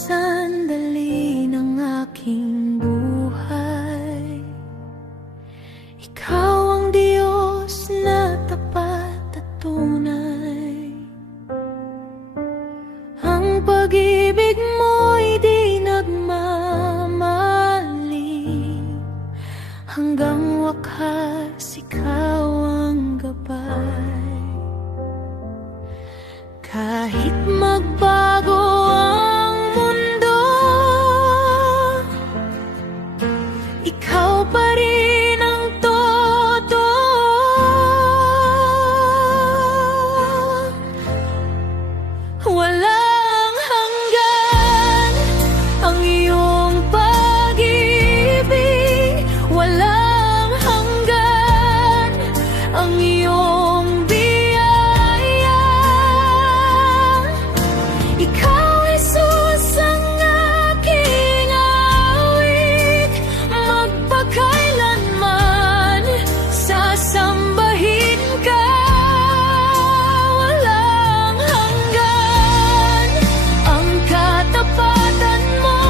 sandali ng aking buhay. Ikaw ang Diyos na tapat at tunay. Ang pag-ibig mo'y di nagmamaliw, hanggang wakas ikaw ang gabay. Kahit magbago ang mundo, ikaw pa rin ang todo. Walang hanggan ang iyong pag-ibig, walang hanggan ang iyong biyaya. Ikaw, Jesus, ang aking awit, magpakailanman sasambahin ka. Walang hanggan ang katapatan mo,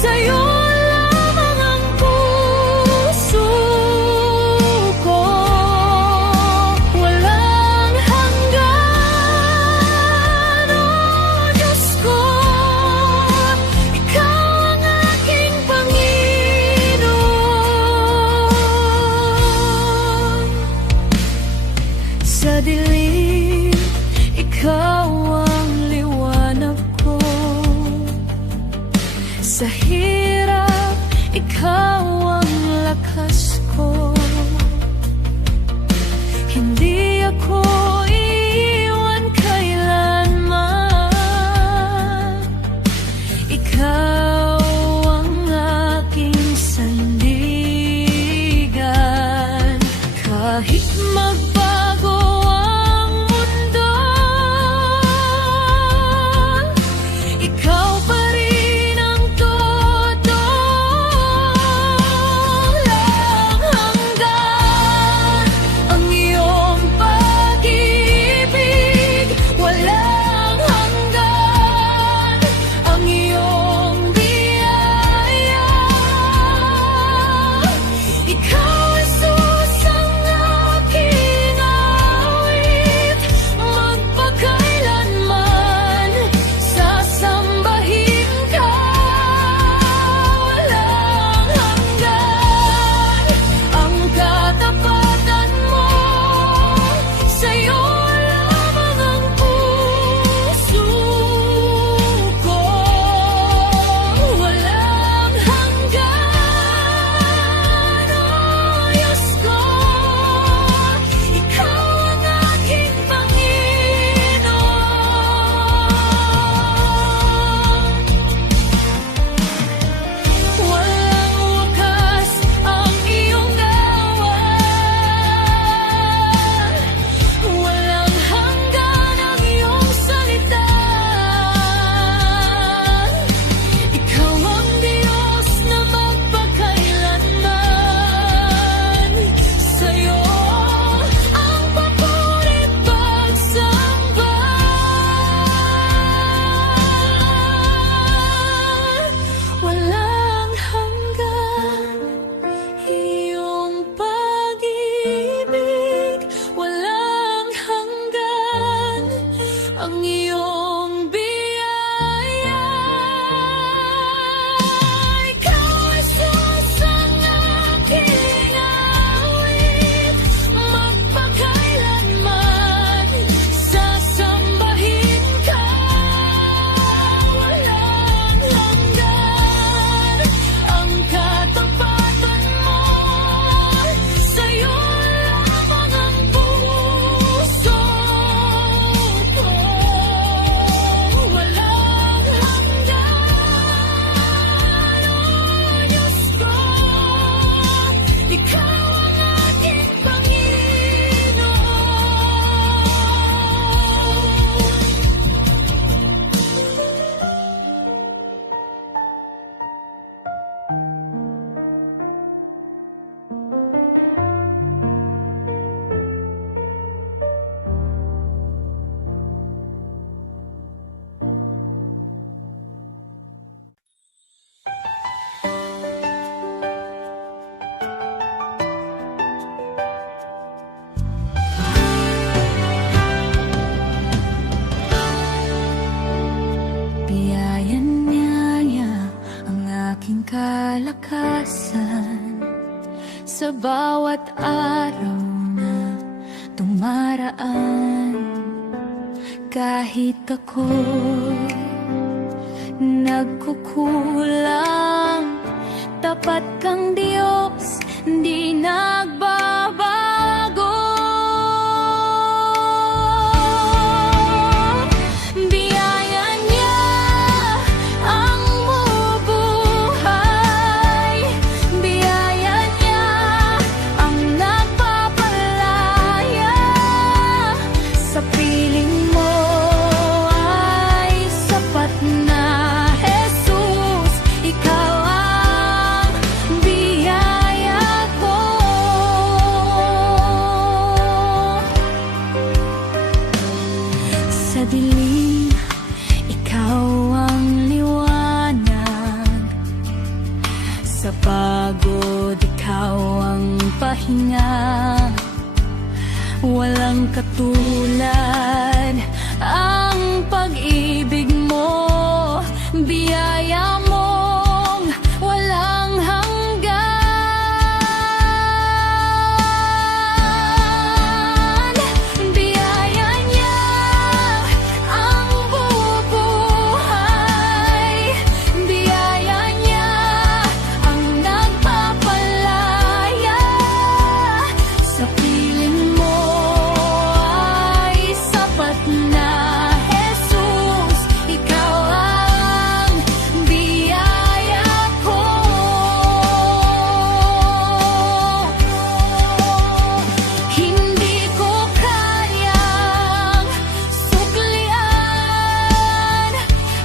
sa'yo lamang ang puso ko. Walang hanggan, oh Diyos ko, ikaw ang aking Panginoon. Sa dilim, ikaw ang liwanag ko. Sa hirap, ikaw ang lakas ko. Hindi ako iiwan kailanman. Ikaw ang aking sandigan. Kahit magbago ang mundo, ikaw pa rin ang todo. kalakasan sa bawat araw na dumaraan. Kahit ako'y nagkukulang, tapat kang Diyos, di nagbabago. Biyaya niya ang bubuhay, biyaya niya ang nagpapalaya. Sa piling mo ay sapat na, Jesus, ikaw ang biyaya ko. Sa dilim, ikaw ang liwanag. Sa pagod, ikaw ang pahinga. Walang katulad ang pag-ibig mo, biyaya mong walang hanggan. Biyaya niya ang bubuhay, biyaya niya ang nagpapalaya. Sa piling mo ay sapat na, Jesus, ikaw ang biyaya ko. Hindi ko kayang suklian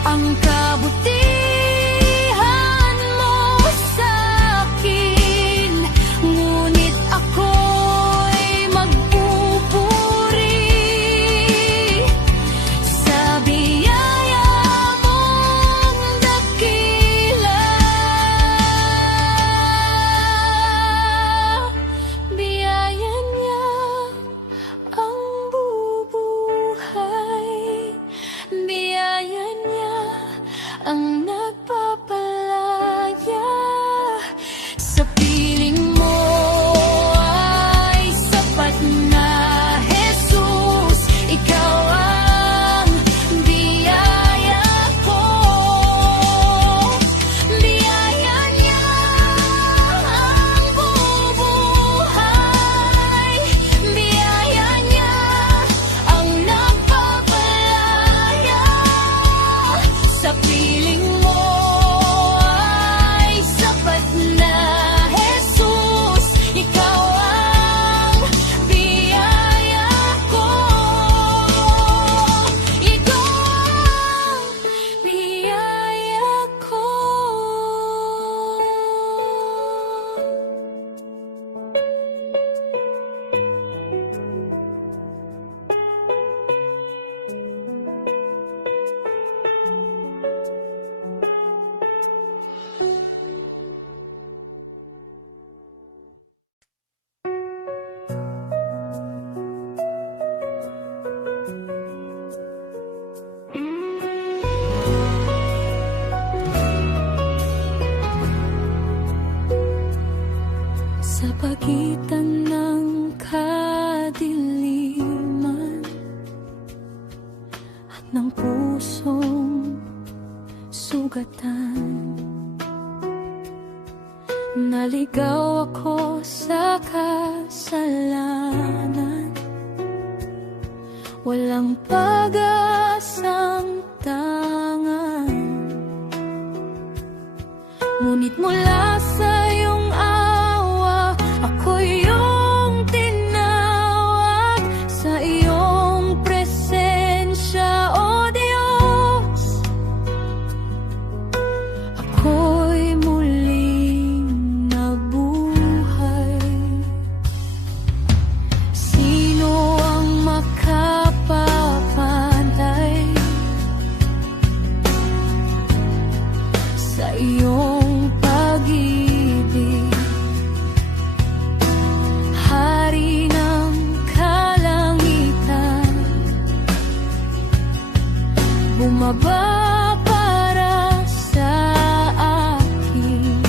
ang kabutihan mo sa akin, ngunit ako'y magpupuri sa biyaya mong dakila. Biyaya niya ang bubuhay, biyaya niya ang nagpapalaya. Sa piling mo ay sapat na, Jesus, ikaw ang biyaya ko. Biyaya niya ang bubuhay, biyaya niya ang nagpapalaya. Sa piling mo ay sapat na, Jesus, ikaw ang biyaya ko. Ikaw ang biyaya ko. Sa pagitan ng kadiliman at ng pusong sugatan, naligaw ako sa kasalanan. Walang pag-asang tangan, ngunit mula sa iyong awa, ako iyong tinawag sa iyong presensya, O Diyos. Ako'y muling nabuhay. Sino ang makapapantay sa iyong pag-ibig? Hari ng kalangitan, bumaba para sa akin.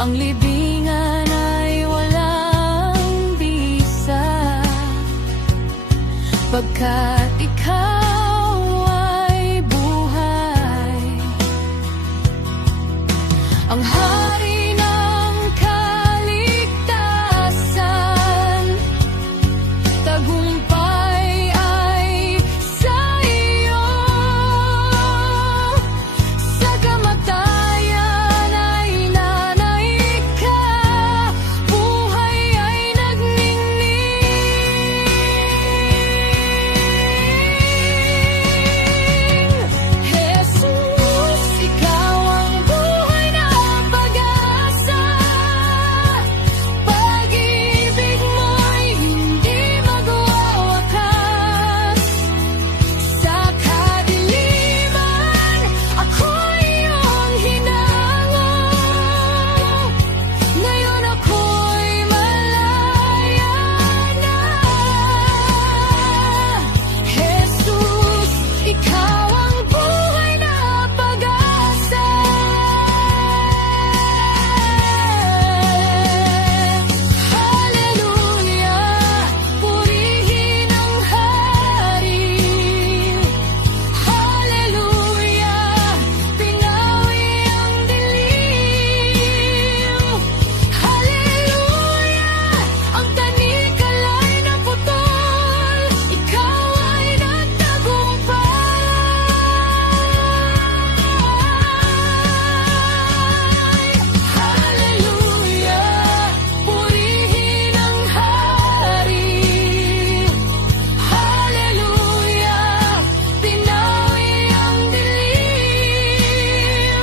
ang libingan ay walang bisa, pagkat ikaw ay buhay, ang hari ng kaligtasan. Tagumpay ay sa iyo, sa kamatayan ay nanaig ka, buhay ay nagningning. Jesus, ikaw ang buhay na pag-asa, pag-ibig mo'y hindi magwawakas, sa kadiliman ako'y iyong hinango, ngayon ako'y malaya na. Jesus, ikaw ang buhay na pag-asa. Hallelujah, purihin ang hari. Hallelujah, pinawi ang dilim. Hallelujah, ang tanikal ay naputol, ikaw ay nagtagumpay. Hallelujah, purihin ang hari. Hallelujah, pinawi ang dilim.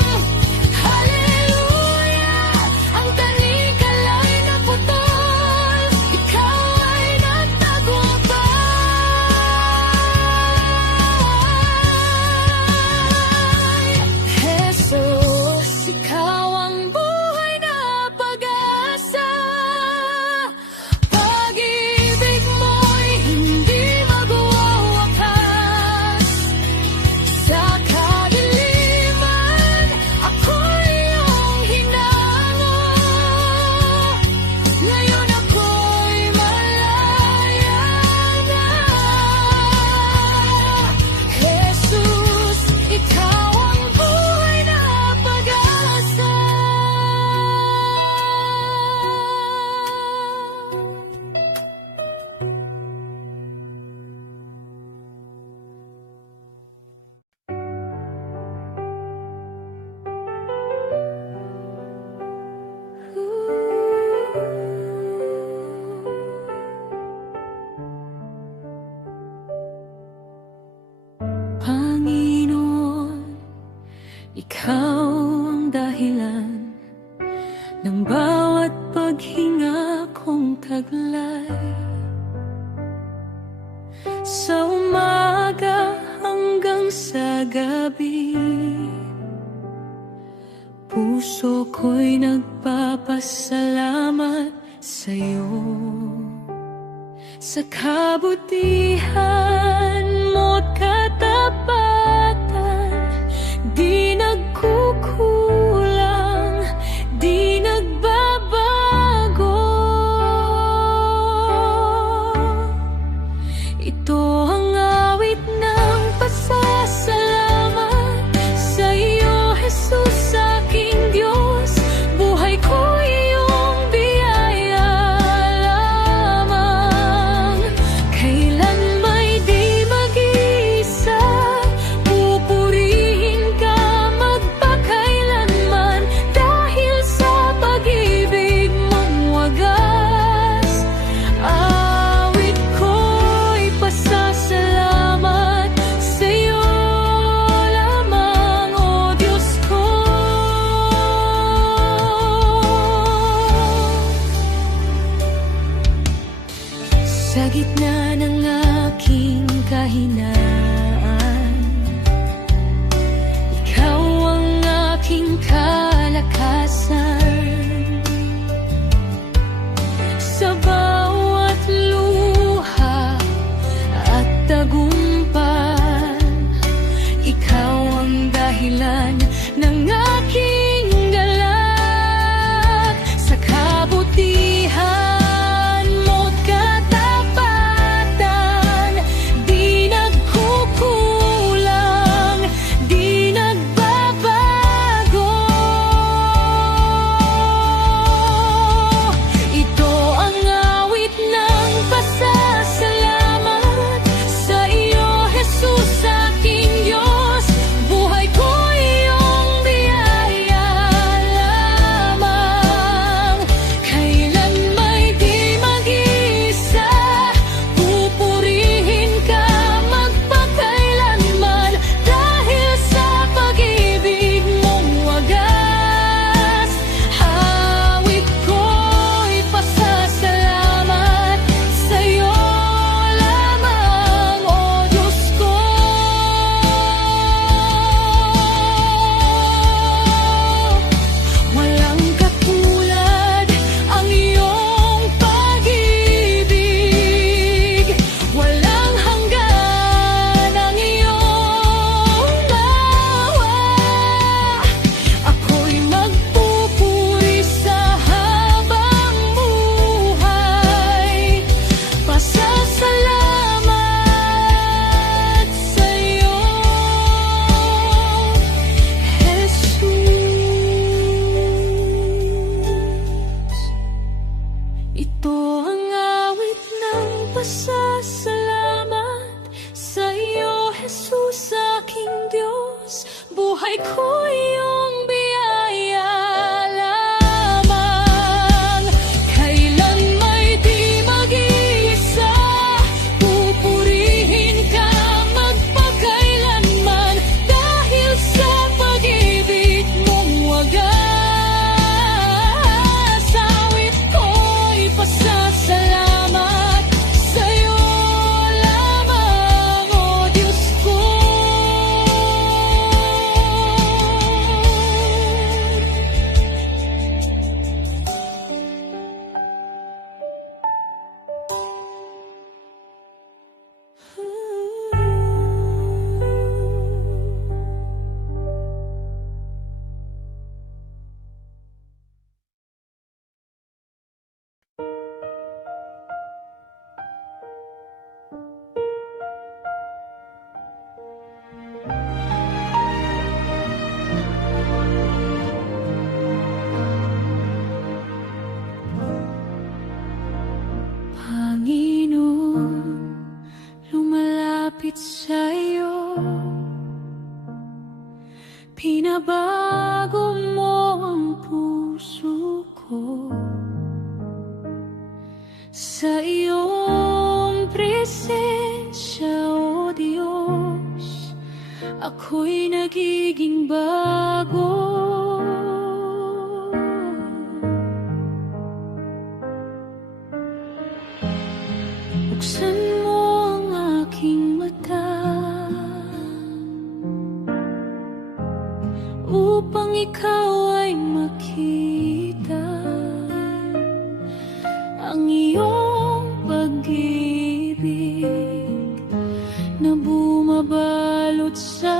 Hallelujah, ang tanikal ay naputol, ikaw ay nagtagumpay. Jesus, ikaw ang buhay na pag-asa, pag-ibig mo'y hindi magwawakas, sa kadiliman ako'y iyong hinango, ngayon ako'y malaya na. Jesus, ikaw ang buhay na pag-asa. Panginoon, ikaw ang dahilan ng bawat paghinga kong taglay. Sa umaga hanggang sa gabi, puso ko'y nagpapasalamat sa'yo, sa kabutihan mo't katapatan. Di nagkukulang, di nagbabago. Ito ang awit ng pasasalamat sa iyo, Jesus, aking Diyos. Buhay ko iyong biyaya lamang, kailan may di mag-isa. Pupurihin ka buhay ko iyong biyaya lamang. Kailan may di mag-iisa, pupurihin ka magpakailanman, dahil sa pag-ibig mong wagas. Awit ko'y pasasalamat sa'yo lamang, O Diyos ko. Panginoon, lumalapit sa'yo, pinabago mo ang puso ko. Sa iyong presensya, O Diyos, ako'y nagiging bago. Buksan mo ang aking mata upang ikaw ay makita ang iyong pag-ibig na bumabalot sa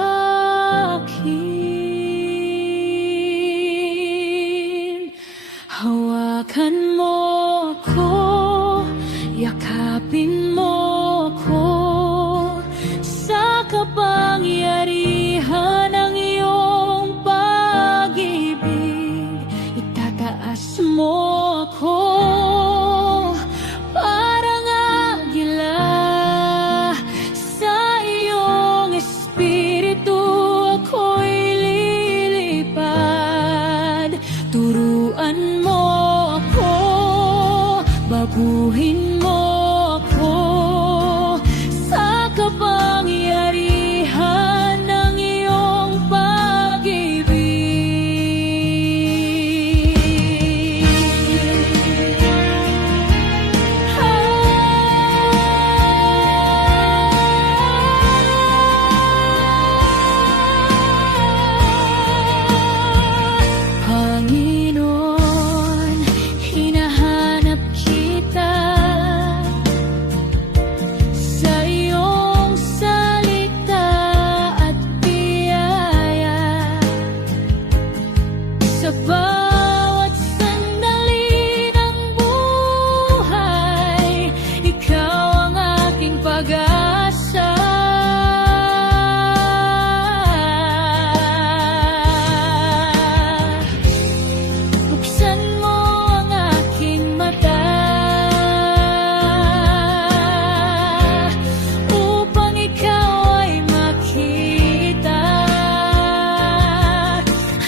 akin. Hawakan mo ako, yakapin mo ako, sa kapangyarihan ng iyong pag-ibig. Itataas mo ako parang agila, sa iyong espiritu ako'y lilipad. Turuan mo ako, baguhin mo ako, sa kapangyarihan ng iyong pag-ibig. Panginoon, hinahanap kita sa iyong salita at biyaya. Sa bawat sandali ng buhay, ikaw ang aking pag-asa. Buksan mo ang aking mata upang ikaw ay makita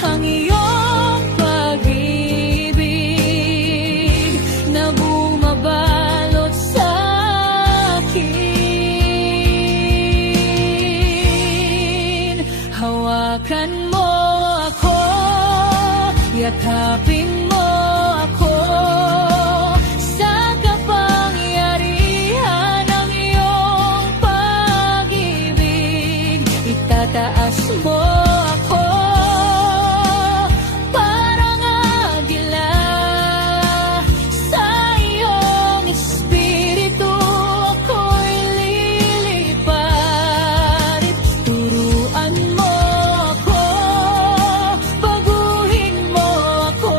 ang iyong pag-ibig na bumabalot sa akin. Hawakan mo ako, yakapin mo ako, sa kapangyarihan ng iyong pag-ibig. Itataas mo ako parang agila, sa iyong espiritu ako'y lilipad. Turuan mo ako, baguhin mo ako,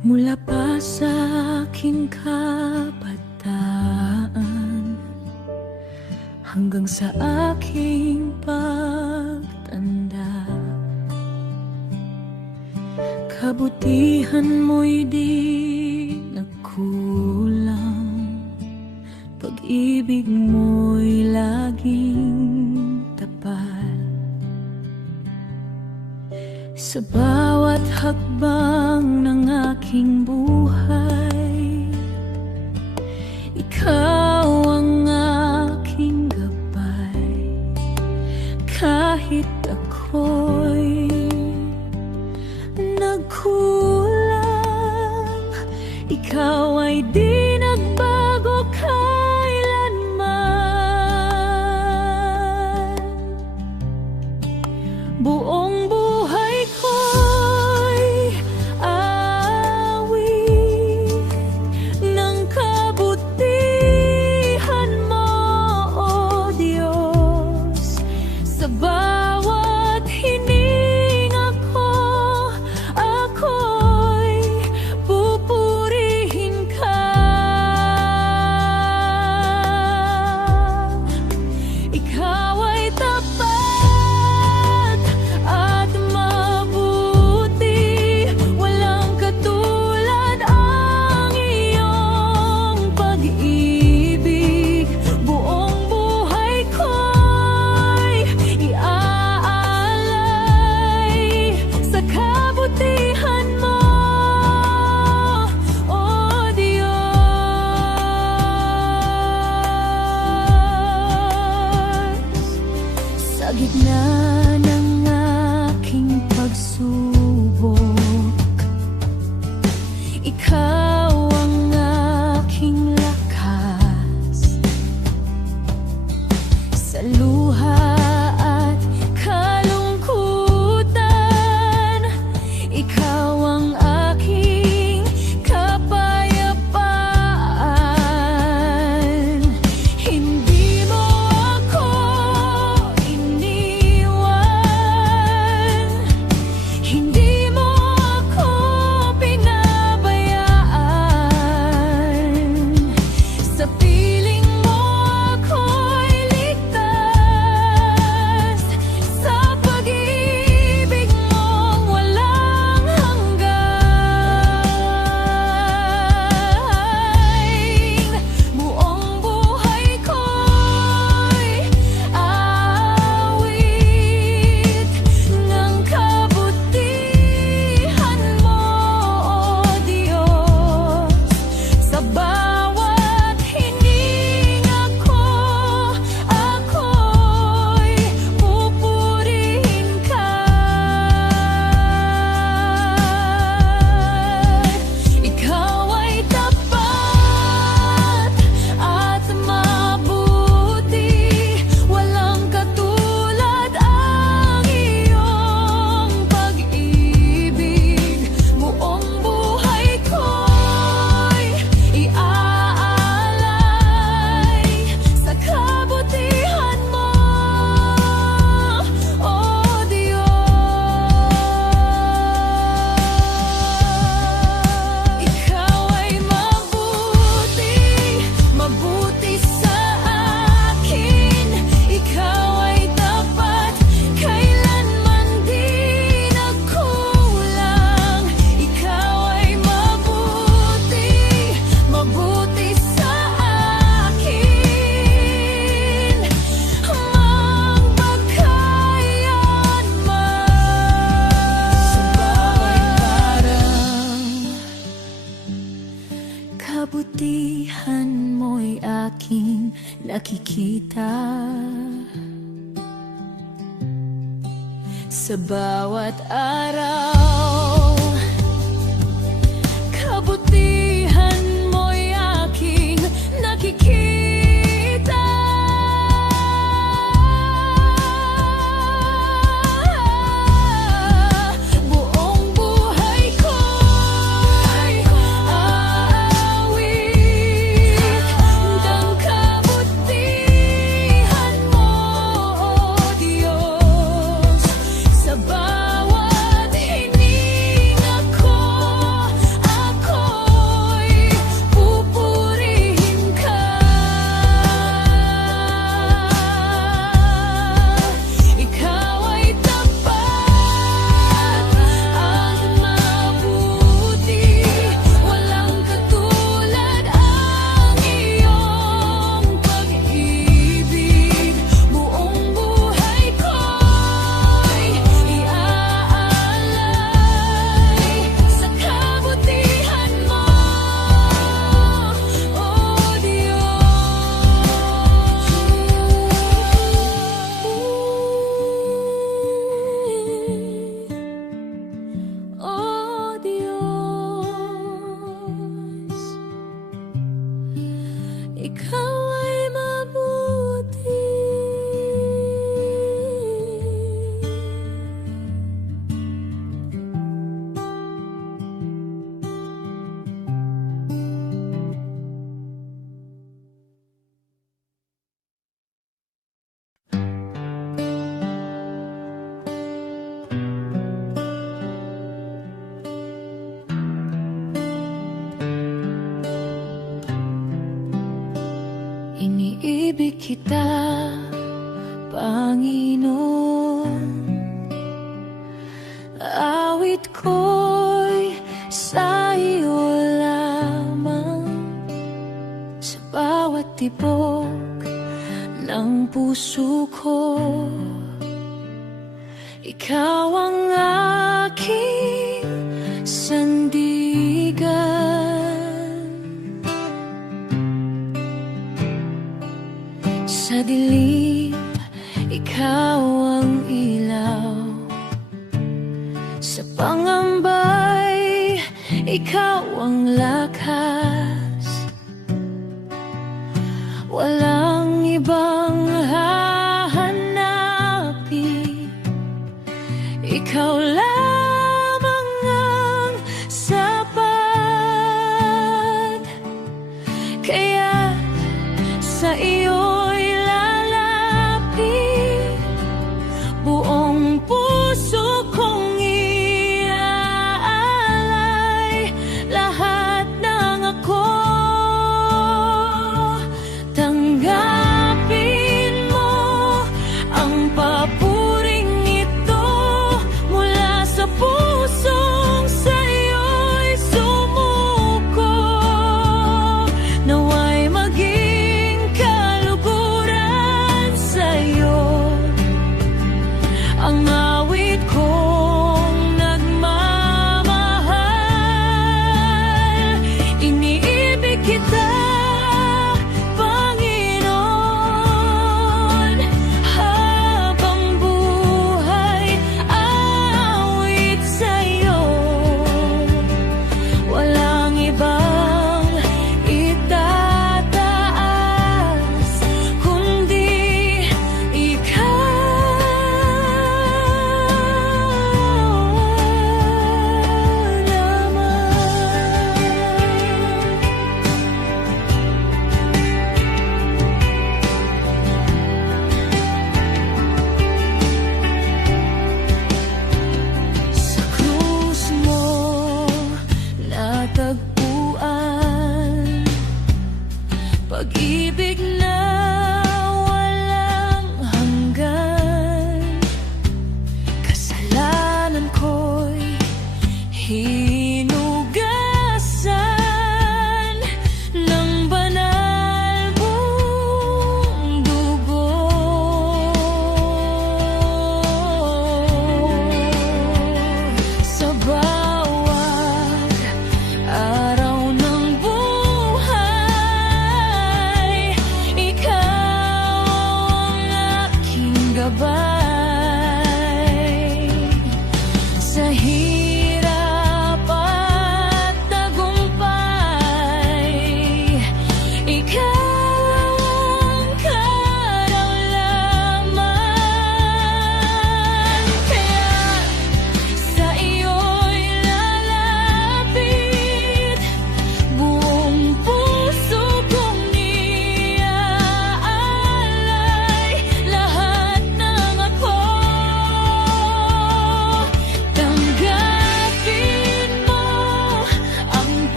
Mula pa sa aking kabataan hanggang sa aking pagtanda, kabutihan mo'y di nagkulang, pag-ibig mo'y laging tapat. Sa bawat hakbang ng aking buhay, ikaw ang aking gabay. Kahit ako'y nagkulang, ikaw ay di nagbago kailanman. Buong buhay ko'y awit ng kabutihan mo, O Diyos. Sa bawat hininga ko, ako'y pupurihin ka. Ikaw ay tapat at mabuti, walang katulad ang iyong pag-ibig. Buong buhay ko'y iaalay sa kabutihan mo, O Diyos. Sa gitna ng aking pagsubok, ikaw ang aking lakas. Sa luha at kalungkutan, ikaw ang aking kapayapaan. Hindi mo ako iniwan, hindi mo ako pinabayaan. Sa piling mo ako'y ligtas, sa pag-ibig mong walang hanggan. Buong buhay ko'y awit ng kabutihan mo, O Diyos. Sa bawat hininga ko, ako'y pupurihin ka. Ikaw ay tapat at mabuti, walang katulad ang iyong pag-ibig. Buong buhay ko'y iaalay sa kabutihan mo, O Diyos. Ikaw ay mabuti, mabuti sa akin. Ikaw ay tapat, kailanman di nagkulang. Ikaw ay mabuti, mabuti sa akin, magpakailanman. Kabutihan mo'y aking nakikita sa bawat araw. Kabutihan mo'y aking nakikita. Buong buhay ko'y aawit ng kabutihan mo, O Diyos. Sa bawat hininga kita, Panginoon. Awit ko'y sa iyo lamang, sa bawat tibok ng puso ko. Ikaw ang aking sandigan. Sa dilim, ikaw ang ilaw. Sa pangambay, ikaw ang lakas. Walang ibang hahanapin, ikaw lamang ang sapat. Kaya sa iyo'y lalapit, buong puso kong iaalay lahat ng ako. Tanggapin mo ang papuring ito mula sa pusong sa iyo'y sumuko. Nawa'y maging kaluguran sa iyo ang awit kong nagmamahal. Iniibig kita, Panginoon, habang buhay. Awit sa iyo, walang ibang itataas kundi ikaw sa krus mo natagpuan, pag-ibig na walang hanggan. Kasalanan ko'y hinugasan ng banal mong dugo. Sa bawat araw ng buhay, ikaw ang aking gabay. Sa hirap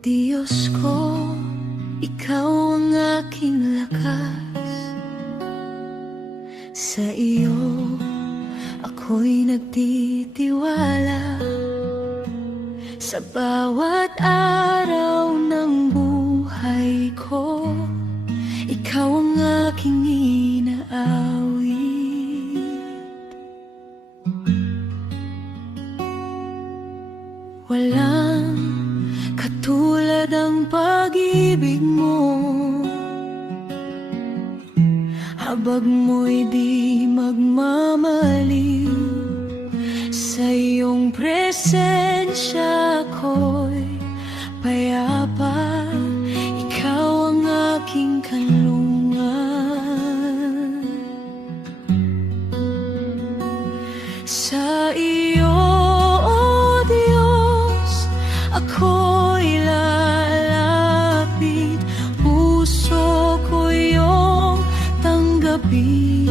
Diyos ko, ikaw ang aking lakas. Sa iyo ako'y nagtitiwala. Sa bawat araw ng buhay ko, ikaw ang aking inaawit. Walang katulad ang pag-ibig mo, habag mo'y di magmamaliw. Sa iyong presensya ko'y payapa, ikaw ang aking kanlungan. Sa iyo, O Diyos, ako'y lalapit, puso ko iyong tanggapin.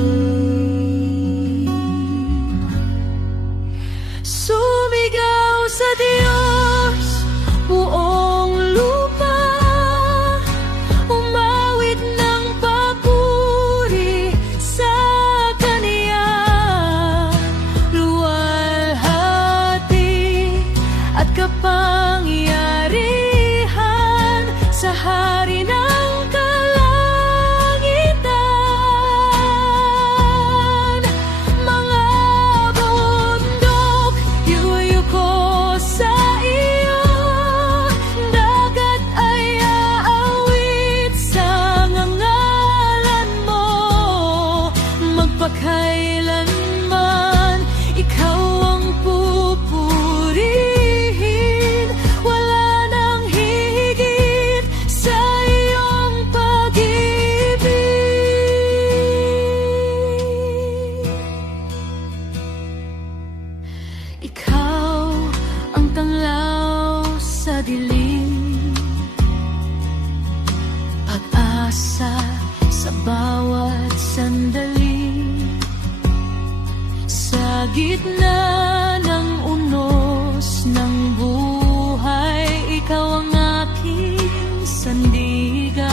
Sumigaw sa Diyos buong lupa, umawit ng papuri sa Kaniya. Luwalhati at kapangyarihan sa hari ng kalangitan. Mga bundok, yuyuko sa iyo, dagat ay aawit sa ngalan mo. Magpakailanman ikaw ang pupurihin, wala nang higit sa iyong pag-ibig. Ikaw ang tanglaw sa dilim, pag-asa sa bawat sandali. Sa gitna ng unos ng buhay, ikaw ang aking sandigan.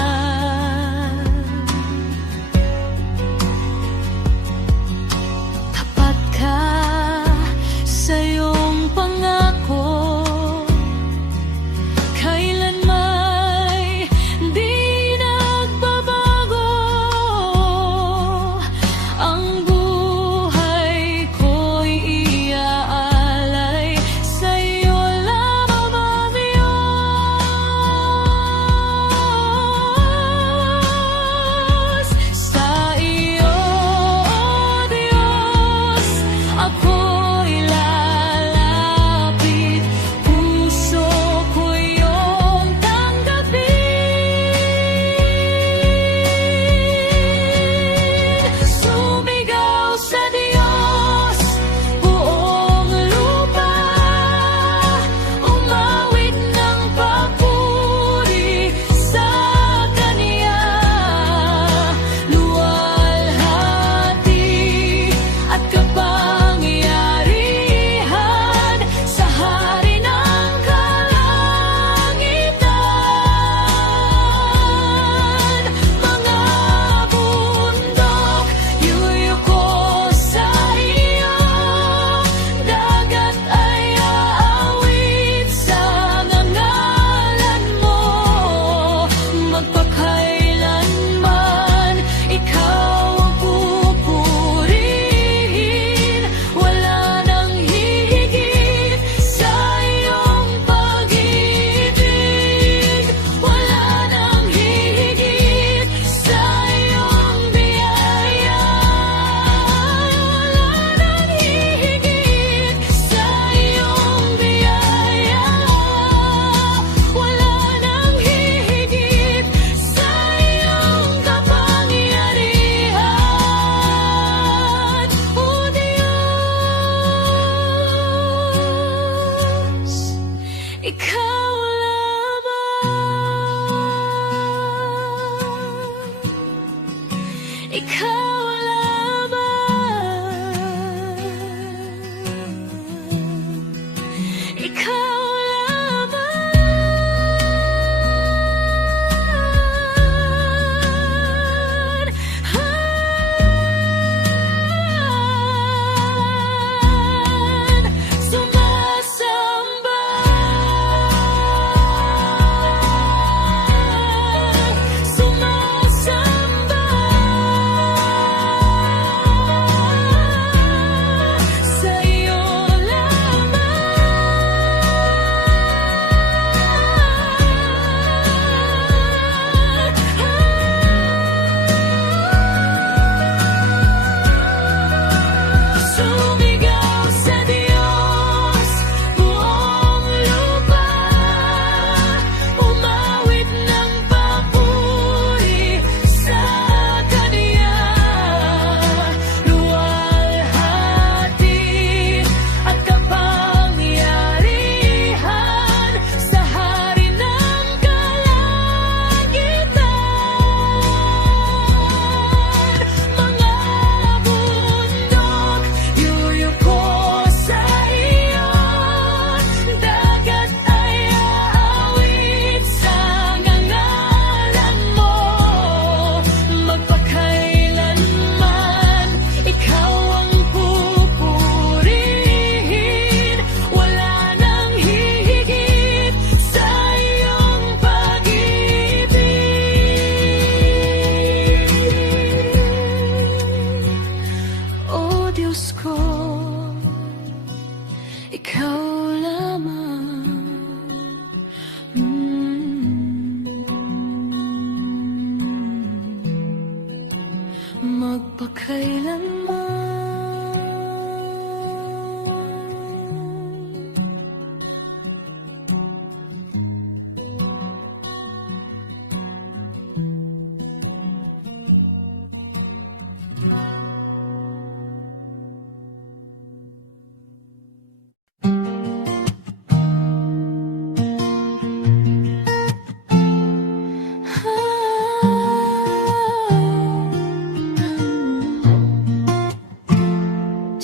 Tapat ka sa iyong pangako, kailanman di nagbabago. Ang buhay ko'y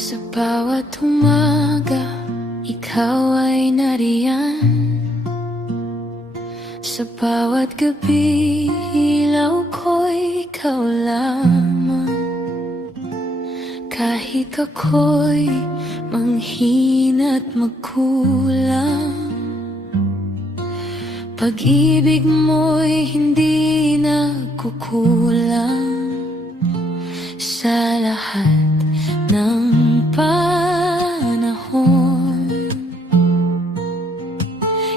Sa bawat umaga, ikaw ay nariyan. Sa bawat gabi, ilaw ko'y ikaw lamang. Kahit ako'y manghina't magkulang, pag-ibig mo'y hindi nagkukulang. Sa lahat ng panahon,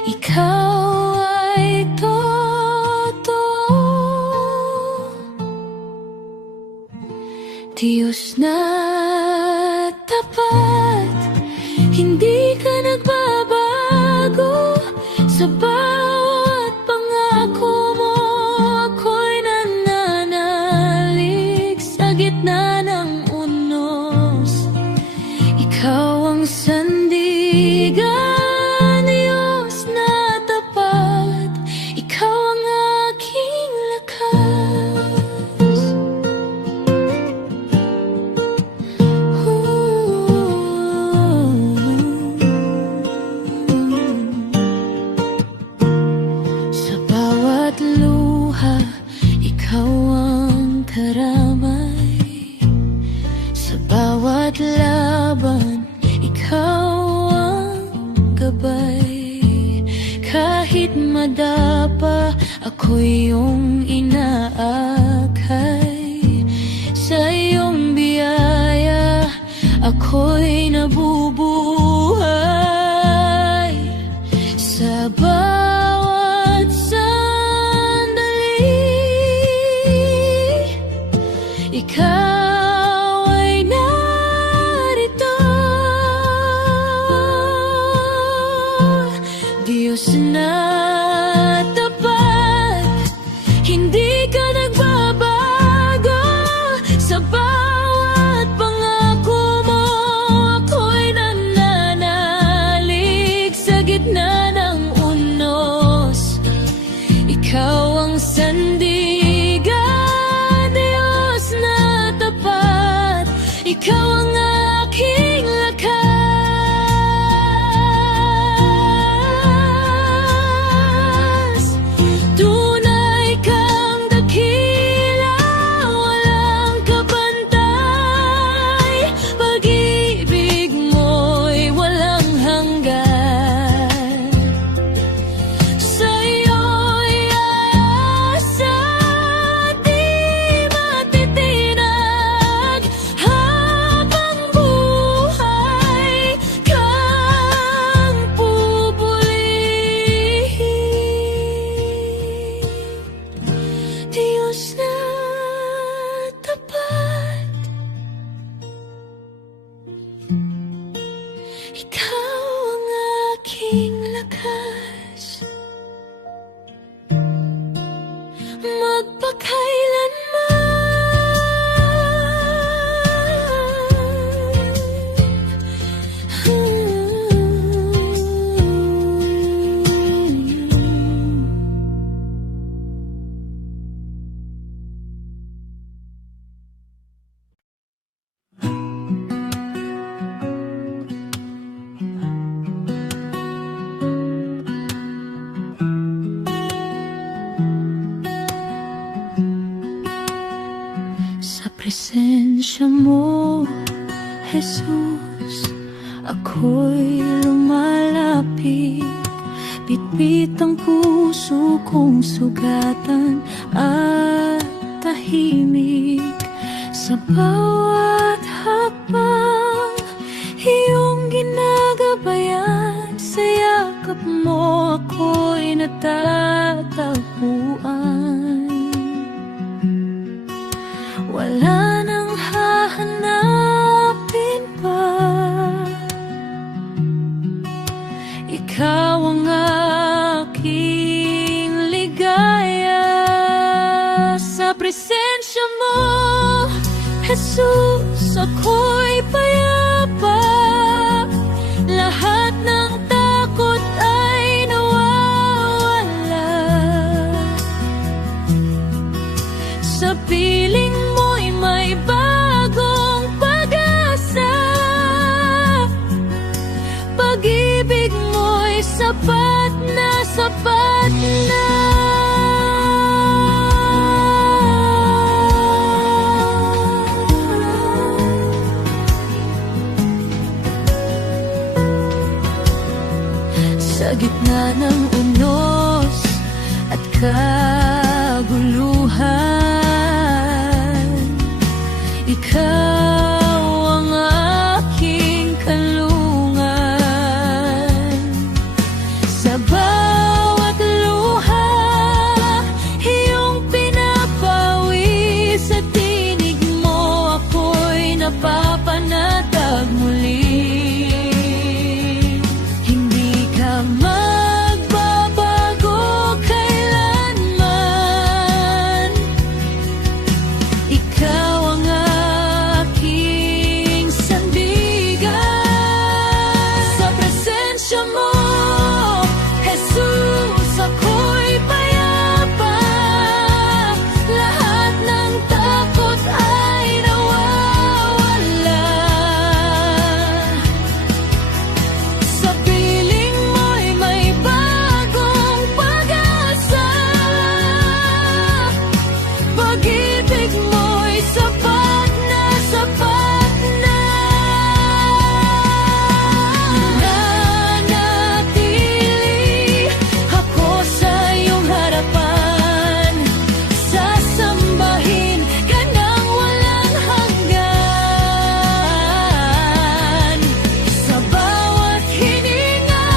ikaw ay totoo. Diyos na tapat, hindi ka nagbabago. Sa bawat pangako mo, ako'y nananalig. Sa gitna ng unos, ikaw ang sandigan. Diyos na tapat, ikaw ang aking lakas. Sa bawat luha, ikaw ang karamay. Sa bawat laban, ikaw ang gabay. Kahit madapa, ako iyong inaakay. Sa iyong biyaya, ako'y nabubuhay. Sa bawat sandali, ikaw ay narito. Diyos na tapat, hindi ka nagbabago. Sa bawat pangako mo, ako'y nananalig. Sa gitna ng unos, ikaw ang sandigan. Diyos na tapat, ikaw ang aking lakas. Tunay kang dakila, walang kabantay. Pag-ibig mo'y walang hanggan. Sa iyo'y aasa, di matitinag. Habang buhay kang pupurihin. Diyos na tapat, ikaw ang aking lakas. Magpakailanman. Sa presensya mo, Jesus, ako'y lumalapit. Bitbit ang puso kong sugatan at tahimik. Sa bawat hakbang, iyong ginagabayan. Sa yakap mo ako'y natatagpuan. Wala nang presensya mo, Jesus, ako'y payapa. Lahat ng takot ay nawawala. Sa piling mo'y may bagong pag-asa. Pag-ibig mo'y sapat na, sapat na. Sa gitna ng unos at kaguluhan, ikaw ang aking kalungan. Sa bawat luha, iyong pinapawi. Sa tinig mo, ako'y napapanatag muli. Magbabago kailanman. Ikaw ang aking sandigan. Sa presensya mo, Jesus, ako'y payapa. Lahat ng takot ay nawawala. Sa piling mo'y may bagong pag-asa. Pag-ibig mo'y sapat na, sapat na. Nananatili ako sa iyong harapan. Sasambahin ka nang walang hanggan. Sa bawat hininga,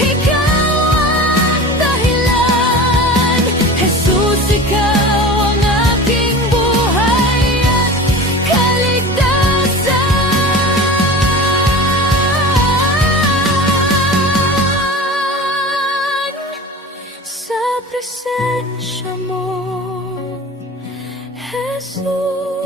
ikaw ang dahilan. Jesus, ikaw ang aking buhay at kaligtasan. Sa presensya mo, Jesus.